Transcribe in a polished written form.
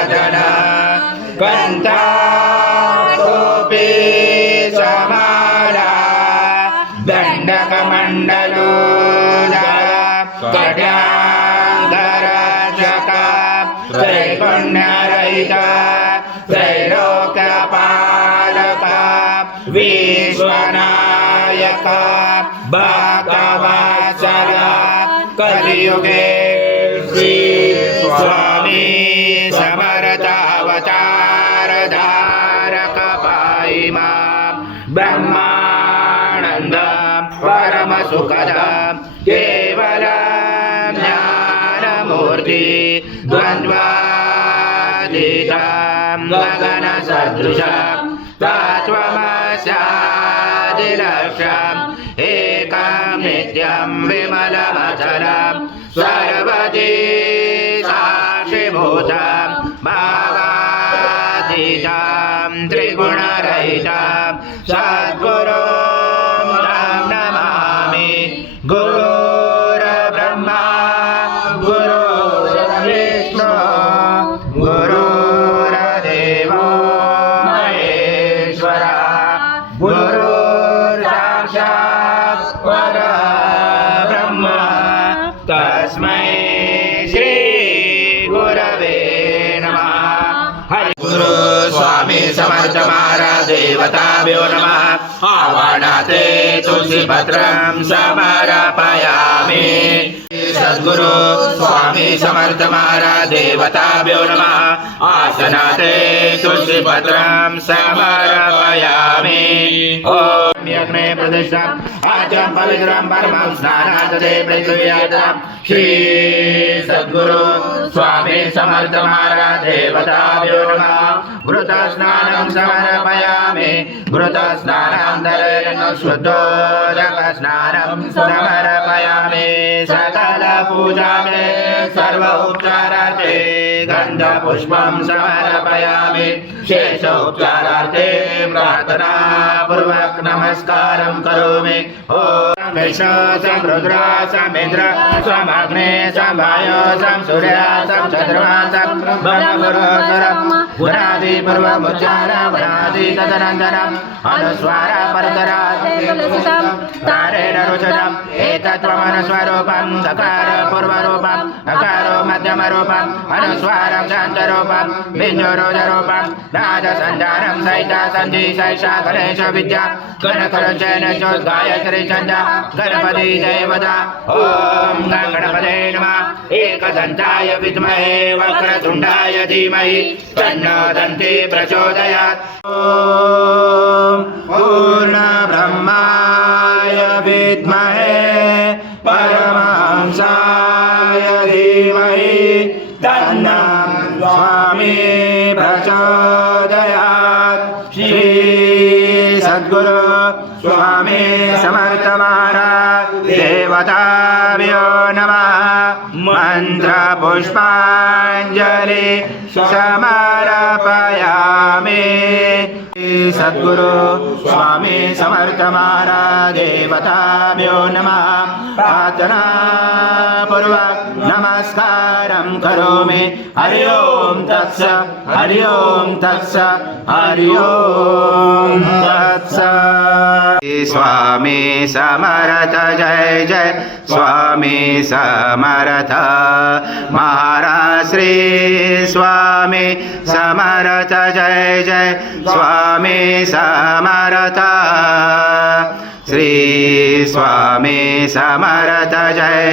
वचन कंठाटोपी समाला दंडकमंडलोदर कट्याधरचका त्रैगुण्यरहित त्रैलोक्यपालक विश्वनायक भक्तवत्सल कलियुगे श्री स्वामी समर्थ अवतार धारक पाहि मां ब्रह्मानंद परम सुखद केवल ज्ञानमूर्ति द्वंद्वातीत गगन सदृश तत्त्वमस्यादिलक्ष्यम् एकं नित्यं विमलमचलं सर्वदी साक्षिभूतं भावातीतं त्रिगुणरहितं सद्गुरुं नमामि गुरुर्ब्रह्मा गुरुर्विष्णु गुरुर्देवो महेश्वरा गुरुर्साक्षात् परब्रह्म तस्मै श्री गुरवे नमः। हरि गुरु स्वामी समर्थ महाराज देवताभ्यो नमः। आवाहनाते तुलसीपत्रं समर्पयामि। सद्गुरु स्वामी समर्थ महाराज देवताभ्यो नमः। आसनाते तुलसीपत्रं समर्पयामि। ओम यज्ञे प्रतिष्ठाम् आचम पवित्रं परमं स्नानादे पृथ्व्यादं श्री सद्गुरु स्वामी समर्थ महाराज देवताभ्यो नमः। घृत स्नानं समर्पयामि। घृत स्नानान्तरेण शुद्धोदक स्नानं समर्पयामि। सकल पूजामे सर्व उपचारार्थे गंध पुष्पं समर्पयामि। शेष उपचारार्थे प्रार्थना पूर्वक नमस्कारं करोमि। ओम विष्णु रुद्र समिन्द्र समग्ने समवायो सम सूर्य सम चंद्रमा सम ब्रह्मपुरोत्तरं गुणादि पूर्वमुच्चार वनादि तदनन्तरम् अनुस्वार परतरात् तारेण रुचतम् एतत्त्वमनुस्वरूपं सकार पूर्वरूपम् अकारो मध्यमरूपम् अनुस्वारं शान्तरूपं बिन्दुरुजरूपं राजसञ्जानं सहित सन्धि सैषा गणेश विद्या गणकरुचेन गायत्री छन्द गणपति देवता। ओम गणपते नमः। एकदन्ताय विद्महे वक्रतुण्डाय धीमहि तन्नो दन्ती प्रचोदयात्। ओम पूर्णब्रह्माय विद्महे परमहंसाय धीमहि तन्नो स्वामी प्रचोदयात्। श्री सद्गुरु स्वामी समर्थ महाराज देवताभ्यो नमः। मंत्र पुष्पांजलि समर्पयामि। सद्गुरु स्वामी समर्थ महाराज देवताभ्यो नमः। प्रार्थना पूर्वक नमस्कारं करोमि। हरि ओम तत्सत् हरि ओम तत्सत् हरि ओम तत्सत्। स्वामी समर्थ जय जय स्वामी समर्थ महाराज श्री स्वामी समर्थ जय जय स्वामी समर्थ श्री स्वामी समर्थ जय।